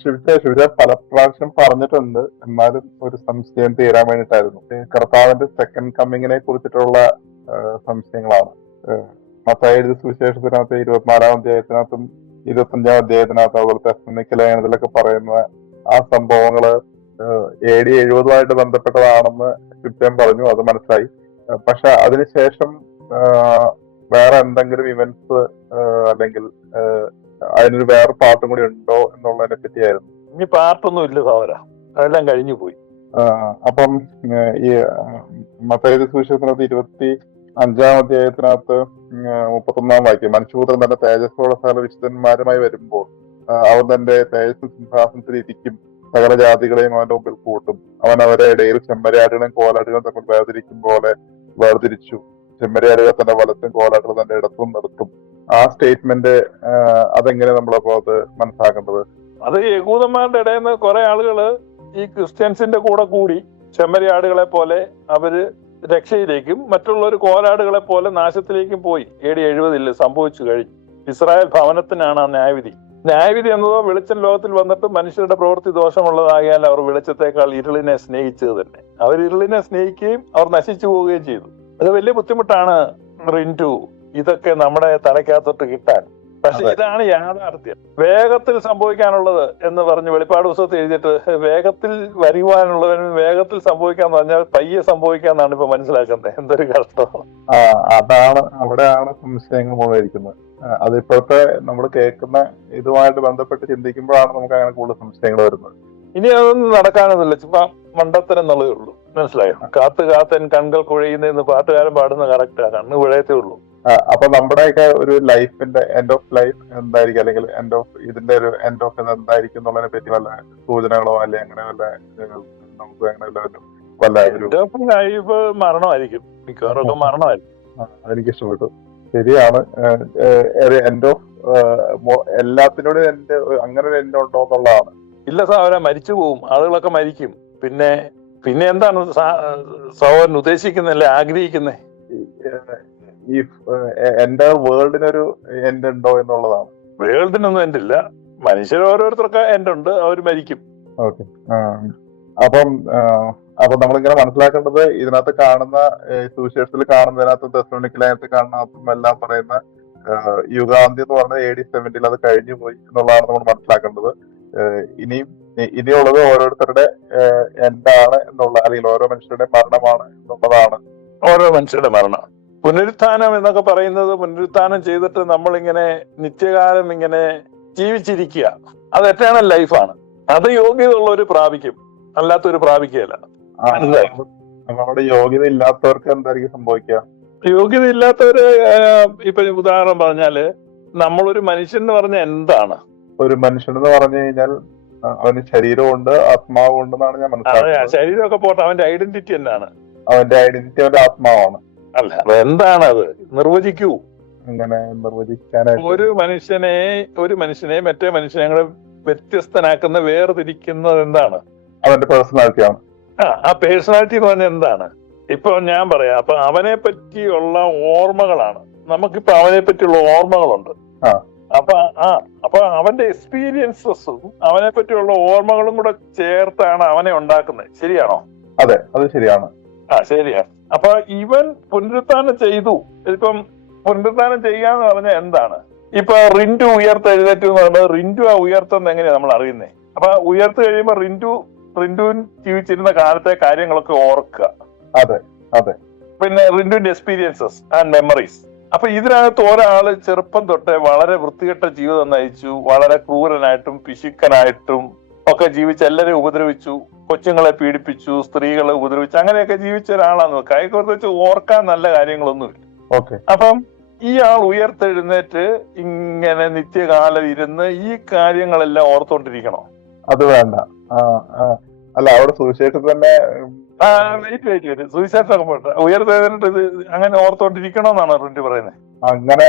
ശിവജ പല പ്രാവശ്യം പറഞ്ഞിട്ടുണ്ട്. എന്നാലും ഒരു സംശയം തീരാൻ വേണ്ടിയിട്ടായിരുന്നു. കർത്താവിന്റെ സെക്കൻഡ് കമ്മിങ്ങിനെ കുറിച്ചിട്ടുള്ള സംശയങ്ങളാണ്. മത്തായി എഴുതിയ സുവിശേഷത്തിനകത്ത് 24-ാം അധ്യായത്തിനകത്തും 25-ാം അധ്യായത്തിനകത്ത് അതുപോലെ തെസ്സലോനിക്ക ലേഖനത്തിലൊക്കെ പറയുന്ന ആ സംഭവങ്ങള് AD 70 ബന്ധപ്പെട്ടതാണെന്ന് കൃത്യം പറഞ്ഞു, അത് മനസ്സിലായി. പക്ഷെ അതിനുശേഷം വേറെ എന്തെങ്കിലും ഇവന്റ്സ് അല്ലെങ്കിൽ അതിനൊരു വേറെ പാർട്ടും കൂടി ഉണ്ടോ എന്നുള്ളതിനെ പറ്റിയായിരുന്നു. ഇനി പാർട്ടൊന്നും ഇല്ല സഹോദര, അതെല്ലാം കഴിഞ്ഞു പോയി. അപ്പം ഈ മത്തായി സുവിശേഷത്തിനകത്ത് 25-ാം അധ്യായത്തിനകത്ത് 31-ാം വാക്യം, മനുഷ്യപുത്രൻ തന്റെ തേജസ്സോടെ സകല വിശുദ്ധന്മാരുമായി വരുമ്പോൾ അവൻ തന്റെ തേജസ് സിംഹാസനത്തിൽ ഇരിക്കും, സകല ജാതികളെയും അവന്റെ മുമ്പിൽ കൂട്ടും, അവൻ അവരുടെ ഇടയിൽ ചെമ്മരിയാടുകളും കോലാടുകളും തമ്മിൽ വേർതിരിക്കും പോലെ വേർതിരിച്ചു, ചെമ്മരിയാടുകൾ തന്റെ വലത്തും കോലാടുകൾ തന്റെ ഇടത്തും നിർത്തും. ആ സ്റ്റേറ്റ്മെന്റ് അതെങ്ങനെ നമ്മളപ്പോ അത് മനസ്സിലാക്കേണ്ടത്? അത് യഹൂദന്മാരുടെ ഇടയിൽ നിന്ന് കുറെ ആളുകള് ഈ ക്രിസ്ത്യൻസിന്റെ കൂടെ കൂടി ചെമ്മരിയാടുകളെ പോലെ അവര് രക്ഷയിലേക്കും മറ്റുള്ളവർ കോലാടുകളെ പോലെ നാശത്തിലേക്കും പോയി. AD 70 സംഭവിച്ചു കഴിഞ്ഞു. ഇസ്രായേൽ ഭവനത്തിനാണ് ആ ന്യായവിധി. ന്യായവിധി എന്നതോ വെളിച്ചം ലോകത്തിൽ വന്നിട്ട് മനുഷ്യരുടെ പ്രവൃത്തി ദോഷമുള്ളതാകിയാൽ അവർ വെളിച്ചത്തെക്കാൾ ഇരുളിനെ സ്നേഹിച്ചത് തന്നെ. അവർ ഇരുളിനെ സ്നേഹിക്കുകയും അവർ നശിച്ചു പോവുകയും ചെയ്തു. അത് വലിയ ബുദ്ധിമുട്ടാണ് റിന്റു ഇതൊക്കെ നമ്മുടെ തലയ്ക്കകത്തോട്ട് കിട്ടാൻ. പക്ഷെ ഇതാണ് യാഥാർത്ഥ്യം. വേഗത്തിൽ സംഭവിക്കാനുള്ളത് എന്ന് പറഞ്ഞ് വെളിപ്പാട് പുസ്തകത്തിൽ എഴുതിയിട്ട് വേഗത്തിൽ വരുവാനുള്ളവനും വേഗത്തിൽ സംഭവിക്കാന്ന് പറഞ്ഞാൽ പയ്യെ സംഭവിക്കാന്നാണ് ഇപ്പൊ മനസ്സിലാക്കുന്നത്. എന്തൊരു കഷ്ടം! അവിടെയാണ് സംശയങ്ങൾ മുഴുവനിരിക്കുന്നത്. അതിപ്പോഴത്തെ നമ്മൾ കേൾക്കുന്ന ഇതുമായിട്ട് ബന്ധപ്പെട്ട് ചിന്തിക്കുമ്പോഴാണ് നമുക്ക് അങ്ങനെ കൂടുതൽ സംശയങ്ങൾ വരുന്നത്. ഇനി അതൊന്നും നടക്കാനൊന്നുമില്ല, ചുമ്മാ മണ്ടത്തരം എന്നുള്ളതേ ഉള്ളൂ. മനസ്സിലായോ? കാത്ത് കാത്തൻ കൺകൾ കുഴയുന്നെന്ന് പാട്ടുകാരൻ പാടുന്ന കറക്റ്റാ, കണ്ണ് കുഴയത്തേ ഉള്ളൂ. അപ്പൊ നമ്മുടെയൊക്കെ ഒരു ലൈഫിന്റെ എൻഡ് ഓഫ് ലൈഫ് എന്തായിരിക്കും, അല്ലെങ്കിൽ ഇതിന്റെ ഒരു എൻഡ് ഓഫ് എന്തായിരിക്കും എന്നുള്ളതിനെ പറ്റി വല്ല സൂചനകളോ അല്ലെ അങ്ങനെ വല്ല നമുക്ക് അങ്ങനെ ലൈഫ് മരണമായിരിക്കും, മിക്കവാറും മരണമായിരിക്കും. എനിക്ക് ഇഷ്ടപ്പെട്ടു. ശരിയാണ്. എൻഡ് ഓഫ് എല്ലാത്തിനോടും അങ്ങനെ ഒരു എൻഡ് ഉണ്ടോ എന്നുള്ളതാണ്. ഇല്ല സാവര, മരിച്ചു പോവും, ആളുകളൊക്കെ മരിക്കും. പിന്നെ എന്താണ് സഹോദരൻ ഉദ്ദേശിക്കുന്നല്ലേ, ആഗ്രഹിക്കുന്നേ? ഈ എന്റെ വേൾഡിനൊരു എൻഡ് ഉണ്ടോ എന്നുള്ളതാണ്. വേൾഡിനൊന്നും എൻഡ് ഇല്ല, മനുഷ്യർ ഓരോരുത്തർക്ക് എൻഡ് ഉണ്ട്, അവർ മരിക്കും. ഓക്കെ. അപ്പം നമ്മളിങ്ങനെ മനസ്സിലാക്കേണ്ടത് ഇതിനകത്ത് കാണുന്ന സുവിശേഷത്തിൽ കാണുന്നതിനകത്ത് തെസ്സലോനിക്ക ലേഖനത്തിൽ കാണുന്നതും എല്ലാം പറയുന്ന യുഗാന്തി എന്ന് പറഞ്ഞ AD 70 അത് കഴിഞ്ഞു പോയി എന്നുള്ളതാണ് നമ്മൾ മനസ്സിലാക്കേണ്ടത്. ഇനിയുള്ളത് ഓരോരുത്തരുടെ എന്താണ് എന്നുള്ള, അല്ലെങ്കിൽ ഓരോ മനുഷ്യരുടെ മരണമാണ് എന്നുള്ളതാണ്. ഓരോ മനുഷ്യരുടെ മരണം. പുനരുത്ഥാനം എന്നൊക്കെ പറയുന്നത്, പുനരുത്ഥാനം ചെയ്തിട്ട് നമ്മളിങ്ങനെ നിത്യകാലം ഇങ്ങനെ ജീവിച്ചിരിക്കുക, അത് എറ്റേണൽ ലൈഫാണ്. അത് യോഗ്യത ഉള്ളവര് പ്രാപിക്കും, അല്ലാത്തൊരു പ്രാപിക്കുകയല്ല. നമ്മുടെ യോഗ്യത ഇല്ലാത്തവർക്ക് എന്തായിരിക്കും സംഭവിക്കുക? യോഗ്യത ഇല്ലാത്തവര് ഇപ്പൊ ഉദാഹരണം പറഞ്ഞാല്, നമ്മളൊരു മനുഷ്യൻ എന്ന് പറഞ്ഞാൽ എന്താണ്? ഒരു മനുഷ്യൻ എന്ന് പറഞ്ഞു കഴിഞ്ഞാൽ അവന് ശരീരമുണ്ട്, ആത്മാവുണ്ട് എന്നാണ് ഞാൻ മനസ്സിലാക്കുന്നത്. ശരീരമൊക്കെ പോട്ടെ, അവന്റെ ഐഡന്റിറ്റി എന്താണ്? അവന്റെ ഐഡന്റിറ്റി അവന്റെ ആത്മാവാണ്. അല്ല, എന്താണ് അത്? നിർവചിക്കൂ. അങ്ങനെ നിർവചിക്കാനായിട്ട് ഒരു മനുഷ്യനെ മറ്റേ മനുഷ്യനെ കൂടെ വ്യത്യസ്തനാക്കുന്ന, വേർതിരിക്കുന്നത് എന്താണ്? അവന്റെ പേഴ്സണാലിറ്റിയാണ്. ആ പേഴ്സണാലിറ്റി എന്ന് പറഞ്ഞാൽ എന്താണ്? ഇപ്പൊ ഞാൻ പറയാം, അപ്പൊ അവനെ പറ്റിയുള്ള ഓർമ്മകളാണ്. നമുക്കിപ്പോ അവനെ പറ്റിയുള്ള ഓർമ്മകളുണ്ട്. അപ്പൊ അവന്റെ എക്സ്പീരിയൻസസും അവനെ പറ്റിയുള്ള ഓർമ്മകളും കൂടെ ചേർത്താണ് അവനെ ഉണ്ടാക്കുന്നത്. ശരിയാണോ? അതെ, അത് ശരിയാണ്. ശരിയാണ്. അപ്പൊ ഇവൻ പുനരുത്ഥാനം ചെയ്തു. ഇപ്പം പുനരുത്ഥാനം ചെയ്യാന്ന് പറഞ്ഞാൽ എന്താണ്? ഇപ്പൊ റിന്റു ഉയർത്തെഴുന്നേറ്റു എന്ന് പറയുമ്പോൾ റിന്റു ആ ഉയർത്തുന്നത് എങ്ങനെയാ നമ്മൾ അറിയുന്നേ? അപ്പൊ ഉയർത്ത് കഴിയുമ്പോ റിന്റുവിൻ ജീവിച്ചിരുന്ന കാലത്തെ കാര്യങ്ങളൊക്കെ ഓർക്കുക. അതെ അതെ. പിന്നെ റിന്റുവിന്റെ എക്സ്പീരിയൻസസ് ആൻഡ് മെമ്മറീസ്. അപ്പൊ ഇതിനകത്ത് ഒരാള് ചെറുപ്പം തൊട്ടേ വളരെ വൃത്തികെട്ട ജീവിതം നയിച്ചു, വളരെ ക്രൂരനായിട്ടും പിശുക്കനായിട്ടും ഒക്കെ ജീവിച്ച് എല്ലാരെയും ഉപദ്രവിച്ചു, കൊച്ചുങ്ങളെ പീഡിപ്പിച്ചു, സ്ത്രീകളെ ഉപദ്രവിച്ചു, അങ്ങനെയൊക്കെ ജീവിച്ച ഒരാളാന്ന് വെക്കുക. അതിനെക്കുറിച്ച് വെച്ച് ഓർക്കാൻ നല്ല കാര്യങ്ങളൊന്നുമില്ല. അപ്പം ഈ ആൾ ഉയർത്തെഴുന്നേറ്റ് ഇങ്ങനെ നിത്യകാലം ഇരുന്ന് ഈ കാര്യങ്ങളെല്ലാം ഓർത്തോണ്ടിരിക്കണോ? അത് വേണ്ട. അല്ല, അവിടെ സുവിശേഷത്തിൽ തന്നെ സുവിശേഷം ഉയർത്തെഴുന്നേറ്റ് ഇത് അങ്ങനെ ഓർത്തോണ്ടിരിക്കണോന്നാണ് റിന്റു പറയുന്നത്. അങ്ങനെ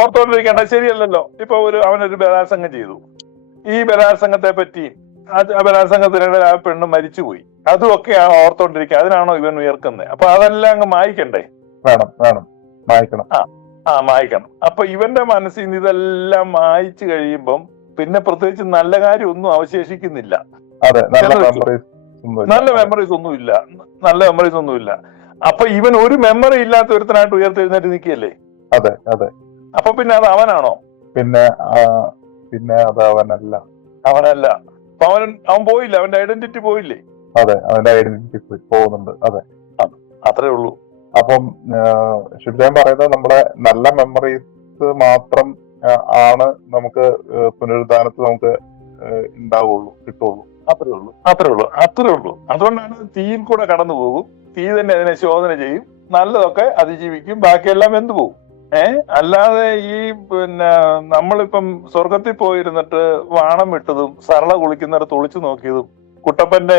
ഓർത്തോണ്ടിരിക്കണ്ട, ശരിയല്ലല്ലോ. ഇപ്പൊ അവനൊരു ബലാത്സംഗം ചെയ്തു. ഈ ബലാത്സംഗത്തെ പറ്റി, ആ ബലാത്സംഗത്തിനിടെ ആ പെണ്ണ് മരിച്ചുപോയി, അതുമൊക്കെയാണ് ഓർത്തോണ്ടിരിക്കുക. അതിനാണോ ഇവൻ ഉയർക്കുന്നത്? അപ്പൊ അതെല്ലാം അങ്ങ് മായ്ക്കണ്ടേ? വേണം, മായ്ക്കണം. മായ്ക്കണം. അപ്പൊ ഇവന്റെ മനസ്സിൽ നിന്ന് ഇതെല്ലാം മായ്ച്ചു കഴിയുമ്പം പിന്നെ പ്രത്യേകിച്ച് നല്ല കാര്യം ഒന്നും അവശേഷിക്കുന്നില്ല. അതെ, നല്ല എന്ന് വെച്ചു. മെമ്മറീസ് ഒന്നുമില്ല. നല്ല മെമ്മറീസ് ഒന്നുമില്ല, നല്ല മെമ്മറീസ് ഒന്നുമില്ല. അപ്പൊ ഇവൻ ഒരു മെമ്മറി ഇല്ലാത്ത ഒരുത്തനായിട്ട് ഉയർത്തെഴുന്നേറ്റ് നിൽക്കുകയല്ലേ. അതെ അതെ. അപ്പൊ പിന്നെ അത് അവനാണോ? പിന്നെ അത് അവനല്ല. അവനല്ല. അപ്പൊ അവൻ പോയില്ല, അവന്റെ ഐഡന്റിറ്റി പോയില്ലേ. അതെ, അവന്റെ ഐഡന്റിറ്റി പോകുന്നുണ്ട്. അതെ, അത്രേ ഉള്ളൂ. അപ്പം ഷിബിജാൻ പറയുന്നത് നമ്മുടെ നല്ല മെമ്മറീസ് മാത്രം ആണ് നമുക്ക് പുനരുദ്ധാനത്തിൽ നമുക്ക് ഉണ്ടാവുള്ളൂ, കിട്ടുള്ളൂ. അത്രേ ഉള്ളൂ. അതുകൊണ്ടാണ് തീയിൽ കൂടെ കടന്നു പോകും, തീ തന്നെ അതിനെ ശോധന ചെയ്യും, നല്ലതൊക്കെ അതിജീവിക്കും, ബാക്കിയെല്ലാം വെന്തു പോകും. അല്ലാതെ ഈ പിന്നെ നമ്മളിപ്പം സ്വർഗത്തിൽ പോയിരുന്നിട്ട് വാണം വിട്ടതും സരള കുളിക്കുന്നിടത്ത് ഒളിച്ചു നോക്കിയതും കുട്ടപ്പന്റെ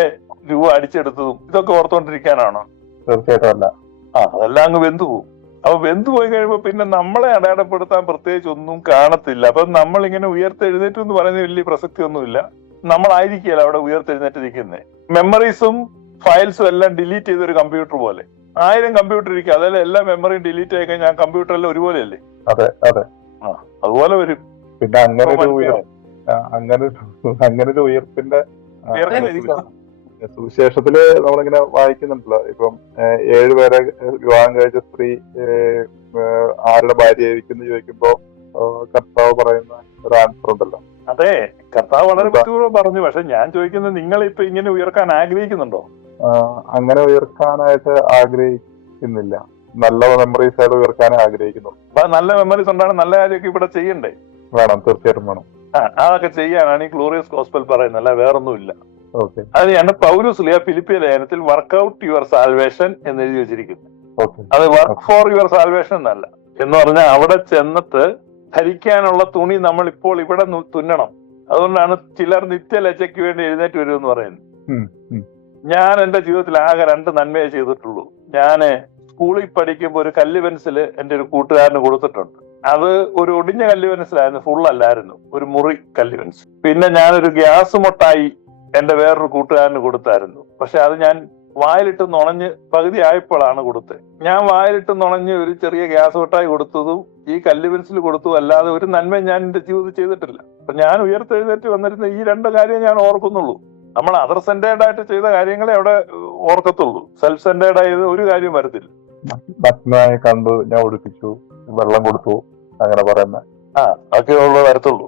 രൂപ അടിച്ചെടുത്തതും ഇതൊക്കെ ഓർത്തോണ്ടിരിക്കാനാണോ? തീർച്ചയായിട്ടും അല്ല. അതെല്ലാം അങ്ങ് വെന്തു പോകും. അപ്പൊ വെന്തു പോയി കഴിയുമ്പോ പിന്നെ നമ്മളെ അടയാളപ്പെടുത്താൻ പ്രത്യേകിച്ച് ഒന്നും കാണത്തില്ല. അപ്പൊ നമ്മളിങ്ങനെ ഉയർത്തെഴുന്നേറ്റു എന്ന് പറയുന്നത് വലിയ പ്രസക്തി ഒന്നുമില്ല. നമ്മളായിരിക്കുകയല്ല അവിടെ ഉയർത്തെഴുന്നേറ്റ് നിൽക്കുന്നത്. മെമ്മറീസും ഫയൽസും എല്ലാം ഡിലീറ്റ് ചെയ്തൊരു കമ്പ്യൂട്ടർ പോലെ 1000 കമ്പ്യൂട്ടർ ഇരിക്കും, അതെല്ലാം എല്ലാ മെമ്മറിയും ഡിലീറ്റ് ആയി കഴിഞ്ഞാൽ കമ്പ്യൂട്ടറെല്ലാം ഒരുപോലെയല്ലേ? അതെ അതെ. അതുപോലെ വരും. പിന്നെ അങ്ങനെ ഒരു ഉയർപ്പിന്റെ സുവിശേഷത്തില് നമ്മളിങ്ങനെ വായിക്കുന്നുണ്ടല്ലോ. ഇപ്പം 7 പേരെ വിവാഹം കഴിച്ച സ്ത്രീ ആരുടെ ഭാര്യയായിരിക്കും ചോദിക്കുമ്പോ കർത്താവ് പറയുന്ന ഒരു ആൻസർ ഉണ്ടല്ലോ. അതെ, കർത്താവ് വളരെ ബുദ്ധിപൂർവ്വം പറഞ്ഞു. പക്ഷെ ഞാൻ ചോദിക്കുന്നത്, നിങ്ങൾ ഇപ്പൊ ഇങ്ങനെ ഉയർക്കാൻ ആഗ്രഹിക്കുന്നുണ്ടോ? അങ്ങനെ ഉയർക്കാനായിട്ട് ആഗ്രഹിക്കുന്നില്ല. നല്ല മെമ്മറീസ് ആയിട്ട് ഉയർക്കാനേ ആഗ്രഹിക്കുന്നു. അപ്പൊ നല്ല മെമ്മറീസ് ഉണ്ടാണ്, നല്ല കാര്യമൊക്കെ ഇവിടെ ചെയ്യണ്ടേ? വേണം, തീർച്ചയായിട്ടും വേണം. അതൊക്കെ ചെയ്യാനാണ് ഈ ഗ്ലോറിയസ് ഗോസ്പൽ പറയുന്നത്, അല്ല വേറൊന്നുമില്ല. ഓക്കെ. അതിനെയാണ് പൗലോസ് ഫിലിപ്പിയ ലേഖനത്തിൽ വർക്ക്ഔട്ട് യുവർ സാൽവേഷൻ എന്ന് എഴുതി വെച്ചിരിക്കുന്നത്. അത് വർക്ക് ഫോർ യുവർ സാൽവേഷൻ എന്നല്ല. എന്ന് പറഞ്ഞാൽ അവിടെ ചെന്നിട്ട് ധരിക്കാനുള്ള തുണി നമ്മൾ ഇപ്പോൾ ഇവിടെ തുന്നണം. അതുകൊണ്ടാണ് ചിലർ നിത്യലജ്ജയ്ക്ക് വേണ്ടി എഴുന്നേറ്റ് വരുമെന്ന് പറയുന്നത്. ഞാൻ എന്റെ ജീവിതത്തിൽ ആകെ 2 നന്മയെ ചെയ്തിട്ടുള്ളൂ. ഞാന് സ്കൂളിൽ പഠിക്കുമ്പോൾ ഒരു കല്ല് പെൻസില് എന്റെ ഒരു കൂട്ടുകാരന് കൊടുത്തിട്ടുണ്ട്. അത് ഒരു ഒടിഞ്ഞ കല്ല് പെൻസിലായിരുന്നു, ഫുൾ അല്ലായിരുന്നു, ഒരു മുറി കല്ല് പെൻസിൽ. പിന്നെ ഞാനൊരു ഗ്യാസ് മുട്ടായി എന്റെ വേറൊരു കൂട്ടുകാരന് കൊടുത്തായിരുന്നു. പക്ഷെ അത് ഞാൻ വായിലിട്ട് നുണഞ്ഞ് പകുതി ആയപ്പോഴാണ് കൊടുത്തത്. ഞാൻ വായിലിട്ട് നുണഞ്ഞ് ഒരു ചെറിയ ഗ്യാസ് മുട്ടായി കൊടുത്തതും ഈ കല്ല് പെൻസിൽ കൊടുത്തതും അല്ലാതെ ഒരു നന്മ ഞാൻ എന്റെ ജീവിതത്തിൽ ചെയ്തിട്ടില്ല. അപ്പൊ ഞാൻ ഉയർത്തെഴുന്നേറ്റ് വന്നിരുന്ന ഈ 2 കാര്യം ഞാൻ ഓർക്കുന്നുള്ളൂ. നമ്മൾ അതർ സെന്റേർഡ് ആയിട്ട് ചെയ്ത കാര്യങ്ങളെ അവിടെ ഓർക്കത്തുള്ളൂ. സെൽഫ് സെന്റേർഡ് ആയത് ഒരു കാര്യം വരത്തില്ല. ഭക്ഷണമായി കണ്ടു, ഞാൻ ഒടുപ്പിച്ചു, വെള്ളം കൊടുത്തു, അങ്ങനെ പറയുന്ന അതൊക്കെ ഉള്ളൂ വരത്തുള്ളൂ.